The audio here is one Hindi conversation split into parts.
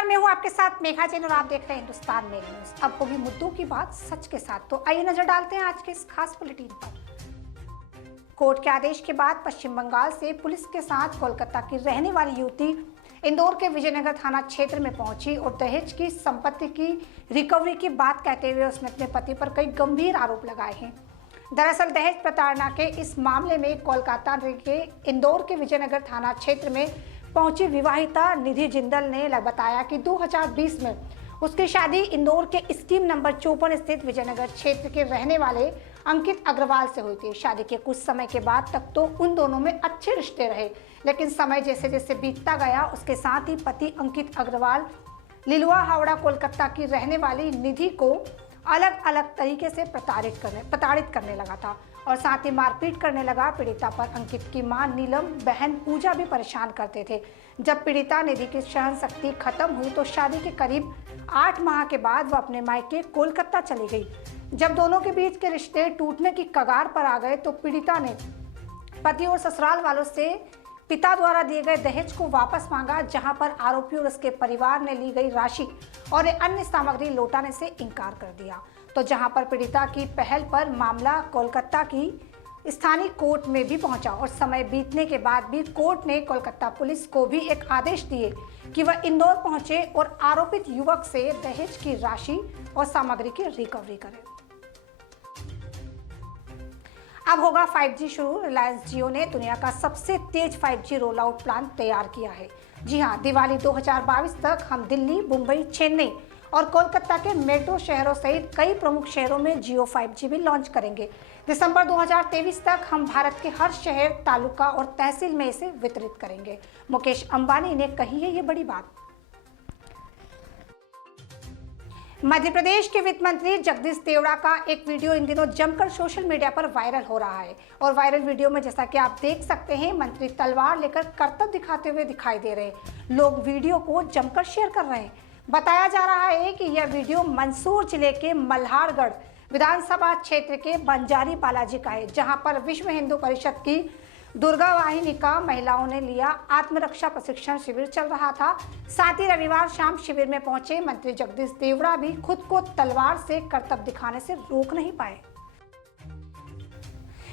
नमस्कार, मैं हूं आपके साथ मेघा जैन और आप देख रहे हैं हिंदुस्तान मेल न्यूज। अब होगी मुद्दों की बात सच के साथ, तो आइए नजर डालते हैं आज के इस खास बुलेटिन पर। कोर्ट के आदेश के बाद पश्चिम बंगाल से पुलिस के साथ कोलकाता की रहने वाली युवती इंदौर के विजयनगर थाना क्षेत्र में पहुंची और दहेज की संपत्ति की रिकवरी की बात कहते हुए उसने अपने पति पर कई गंभीर आरोप लगाए हैं। दरअसल दहेज प्रताड़ना के इस मामले में कोलकाता के इंदौर के विजयनगर थाना क्षेत्र में पहुंची विवाहिता निधि जिंदल ने बताया कि 2020 में उसकी शादी इंदौर के स्कीम नंबर 54 स्थित विजयनगर क्षेत्र के रहने वाले अंकित अग्रवाल से हुई थी। शादी के कुछ समय के बाद तक तो उन दोनों में अच्छे रिश्ते रहे, लेकिन समय जैसे जैसे बीतता गया उसके साथ ही पति अंकित अग्रवाल लिलुआ हावड़ा कोलकाता की रहने वाली निधि को अलग अलग तरीके से प्रताड़ित करने लगा था और साथ ही मारपीट करने लगा। पीड़िता पर अंकित की मां नीलम, बहन पूजा भी परेशान करते थे। जब पीड़िता निधि की सहन शक्ति खत्म हुई तो शादी के करीब 8 माह के बाद वह अपने मायके कोलकाता चली गई। जब दोनों के बीच के रिश्ते टूटने की कगार पर आ गए तो पीड़िता ने पति और ससुराल वालों से पिता द्वारा दिए गए दहेज को वापस मांगा, जहां पर आरोपी और उसके परिवार ने ली गई राशि और अन्य सामग्री लौटाने से इनकार कर दिया। तो जहां पर पीड़िता की पहल पर मामला कोलकाता की स्थानीय कोर्ट में भी पहुंचा और समय बीतने के बाद भी कोर्ट ने कोलकाता पुलिस को भी एक आदेश दिए कि वह इंदौर पहुंचे और आरोपित युवक से दहेज की राशि और सामग्री की रिकवरी करे। अब होगा 5G शुरू। रिलायंस जियो ने दुनिया का सबसे तेज 5G रोल आउट प्लान तैयार किया है। जी हां, दिवाली 2022 तक हम दिल्ली, मुंबई, चेन्नई और कोलकाता के मेट्रो शहरों सहित कई प्रमुख शहरों में जियो 5G भी लॉन्च करेंगे। दिसंबर 2023 तक हम भारत के हर शहर, तालुका और तहसील में इसे वितरित करेंगे। मुकेश अंबानी ने कही है ये बड़ी बात। मध्य प्रदेश के वित्त मंत्री जगदीश देवड़ा का एक वीडियो इन दिनों जमकर सोशल मीडिया पर वायरल हो रहा है और वायरल वीडियो में जैसा कि आप देख सकते हैं, मंत्री तलवार लेकर करतब दिखाते हुए दिखाई दे रहे हैं। लोग वीडियो को जमकर शेयर कर रहे हैं। बताया जा रहा है कि यह वीडियो मंदसौर जिले के मल्हारगढ़ विधानसभा क्षेत्र के बंजारी बालाजी का है, जहां पर विश्व हिंदू परिषद की दुर्गा वाहिनी का महिलाओं ने लिया आत्मरक्षा प्रशिक्षण शिविर चल रहा था। साथ ही रविवार शाम शिविर में पहुंचे मंत्री जगदीश देवड़ा भी खुद को तलवार से करतब दिखाने से रोक नहीं पाए।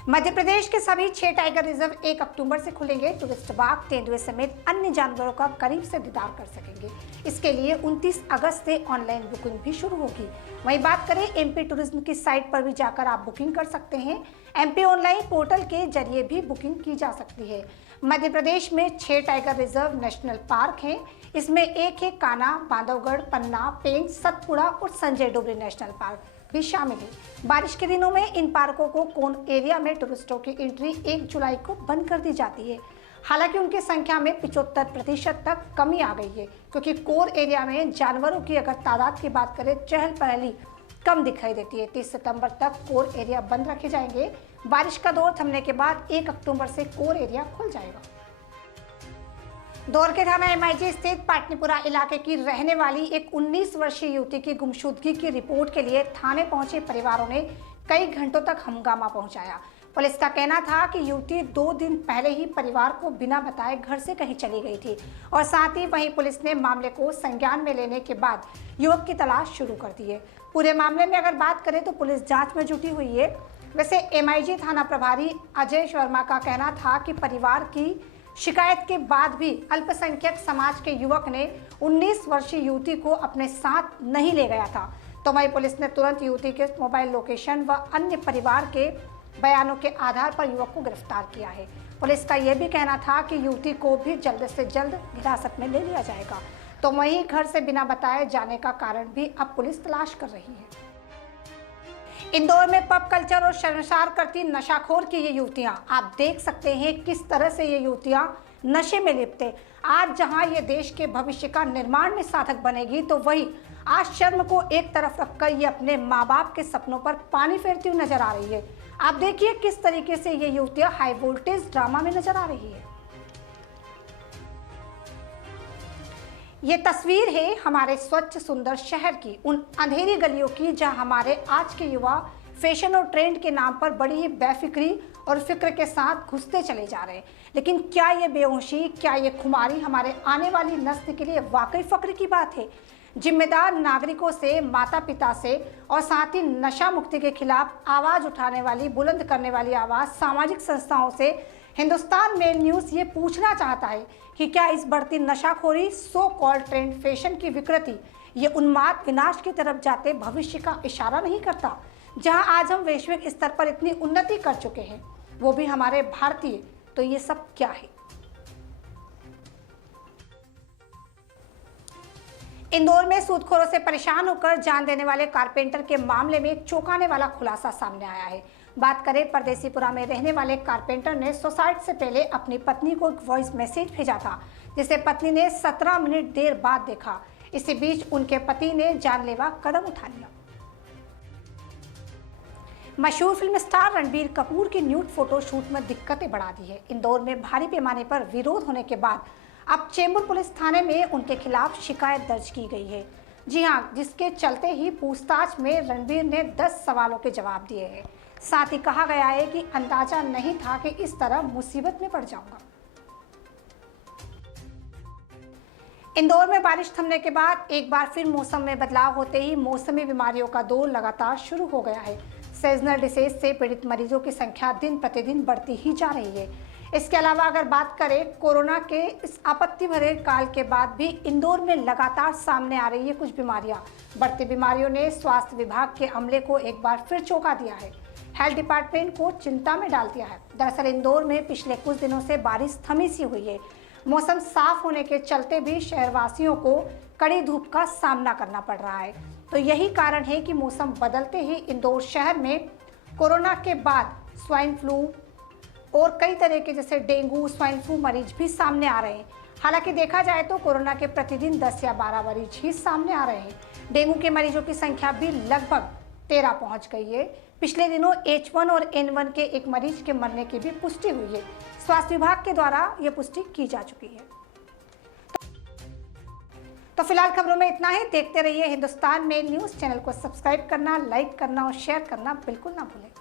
मध्य प्रदेश के सभी 6 टाइगर रिजर्व 1 अक्टूबर से खुलेंगे। टूरिस्ट बाघ, तेंदुए समेत अन्य जानवरों का करीब से दीदार कर सकेंगे। इसके लिए 29 अगस्त से ऑनलाइन बुकिंग भी शुरू होगी। वहीं बात करें एमपी टूरिज्म की साइट पर भी जाकर आप बुकिंग कर सकते हैं। एमपी ऑनलाइन पोर्टल के जरिए भी बुकिंग की जा सकती है। मध्य प्रदेश में 6 टाइगर रिजर्व नेशनल पार्क हैं। इसमें एक है कान्हा, बांधवगढ़, पन्ना, पेंच, सतपुड़ा और संजय डोबरी नेशनल पार्क भी शामिल है। बारिश के दिनों में इन पार्कों को कोन एरिया में टूरिस्टों की एंट्री 1 जुलाई को बंद कर दी जाती है। हालांकि उनकी संख्या में 75% तक कमी आ गई है, क्योंकि कोर एरिया में जानवरों की अगर तादाद की बात करें, चहल पहली कम दिखाई देती है। 30 सितंबर तक कोर एरिया बंद रखे जाएंगे। बारिश का दौर थमने के बाद 1 अक्टूबर से कोर एरिया खुल जाएगा। दौर के थाना एमआईजी स्थित पाटनीपुरा इलाके की रहने वाली एक 19 वर्षीय युवती की गुमशुदगी की रिपोर्ट के लिए थाने पहुंचे परिवारों ने कई घंटों तक हंगामा पहुंचाया। पुलिस का कहना था कि युवती 2 दिन पहले ही परिवार को बिना बताए घर से कहीं चली गई थी और साथ ही वहीं पुलिस ने मामले को संज्ञान में लेने के बाद युवक की तलाश शुरू कर दी है। पूरे मामले में अगर बात करें तो पुलिस जाँच में जुटी हुई है। वैसे एमआईजी थाना प्रभारी अजय शर्मा का कहना था कि परिवार की शिकायत के बाद भी अल्पसंख्यक समाज के युवक ने 19 वर्षीय युवती को अपने साथ नहीं ले गया था। तो वहीं पुलिस ने तुरंत युवती के मोबाइल लोकेशन व अन्य परिवार के बयानों के आधार पर युवक को गिरफ्तार किया है। पुलिस का यह भी कहना था कि युवती को भी जल्द से जल्द हिरासत में ले लिया जाएगा। तो वहीं घर से बिना बताए जाने का कारण भी अब पुलिस तलाश कर रही है। इंदौर में पब कल्चर और शर्मसार करती नशाखोर की ये युवतियां, आप देख सकते हैं किस तरह से ये युवतियां नशे में लिप्त है। आज जहां ये देश के भविष्य का निर्माण में साधक बनेगी, तो वही आज शर्म को एक तरफ रखकर ये अपने माँ बाप के सपनों पर पानी फेरती हुई नजर आ रही है। आप देखिए किस तरीके से ये युवतियां हाई वोल्टेज ड्रामा में नजर आ रही है। ये तस्वीर है हमारे स्वच्छ सुंदर शहर की, उन अंधेरी गलियों की जहां हमारे आज के युवा फैशन और ट्रेंड के नाम पर बड़ी ही बेफिक्री और फिक्र के साथ घुसते चले जा रहे हैं। लेकिन क्या ये बेहोशी, क्या ये खुमारी हमारे आने वाली नस्ल के लिए वाकई फक्र की बात है? जिम्मेदार नागरिकों से, माता पिता से और साथ ही नशा मुक्ति के खिलाफ आवाज उठाने वाली, बुलंद करने वाली आवाज सामाजिक संस्थाओं से हिंदुस्तान मेल न्यूज़ ये पूछना चाहता है कि क्या इस बढ़ती नशाखोरी, सो कॉल्ड ट्रेंड, फैशन की विकृति, ये उन्माद विनाश की तरफ जाते भविष्य का इशारा नहीं करता? जहां आज हम वैश्विक स्तर पर इतनी उन्नति कर चुके हैं, वो भी हमारे भारतीय, तो ये सब क्या है? इंदौर में सूदखोरों से परेशान होकर जान देने वाले कारपेंटर के मामले में एक चौंकाने वाला खुलासा सामने आया है। बात करें परदेसीपुरा में रहने वाले कारपेंटर ने सुसाइड से पहले अपनी पत्नी को एक वॉइस मैसेज भेजा था, जिसे पत्नी ने 17 मिनट देर बाद देखा। इसी बीच उनके पति ने जानलेवा कदम उठा लिया। मशहूर फिल्म स्टार रणबीर कपूर की न्यूड फोटो शूट में दिक्कतें बढ़ा दी है। इंदौर में भारी पैमाने पर विरोध होने के बाद अब चेंबूर पुलिस थाने में उनके खिलाफ शिकायत दर्ज की गई है। जी हां, जिसके चलते ही पूछताछ में रणबीर ने 10 सवालों के जवाब दिए हैं। साथ ही कहा गया है कि अंदाजा नहीं था कि इस तरह मुसीबत में पड़ जाऊंगा। इंदौर में बारिश थमने के बाद एक बार फिर मौसम में बदलाव होते ही मौसमी बीमारियों का दौर लगातार शुरू हो गया है। सीजनल डिसीज से पीड़ित मरीजों की संख्या दिन प्रतिदिन बढ़ती ही जा रही है। इसके अलावा अगर बात करें कोरोना के इस आपत्ति भरे काल के बाद भी इंदौर में लगातार सामने आ रही है कुछ बीमारियां। बढ़ती बीमारियों ने स्वास्थ्य विभाग के अमले को एक बार फिर चौंका दिया है, हेल्थ डिपार्टमेंट को चिंता में डाल दिया है। दरअसल इंदौर में पिछले कुछ दिनों से बारिश थमी सी हुई है। मौसम साफ होने के चलते भी शहरवासियों को कड़ी धूप का सामना करना पड़ रहा है। तो यही कारण है कि मौसम बदलते ही इंदौर शहर में कोरोना के बाद स्वाइन फ्लू और कई तरह के जैसे डेंगू, स्वाइन फ्लू मरीज भी सामने आ रहे हैं। हालांकि देखा जाए तो कोरोना के प्रतिदिन 10 या 12 मरीज ही सामने आ रहे हैं। डेंगू के मरीजों की संख्या भी लगभग 13 पहुंच गई है। पिछले दिनों H1 और N1 के एक मरीज के मरने की भी पुष्टि हुई है। स्वास्थ्य विभाग के द्वारा यह पुष्टि की जा चुकी है। तो फिलहाल खबरों में इतना ही। देखते रहिए हिंदुस्तान मेल न्यूज़। चैनल को सब्सक्राइब करना, लाइक करना और शेयर करना बिल्कुल ना भूलें।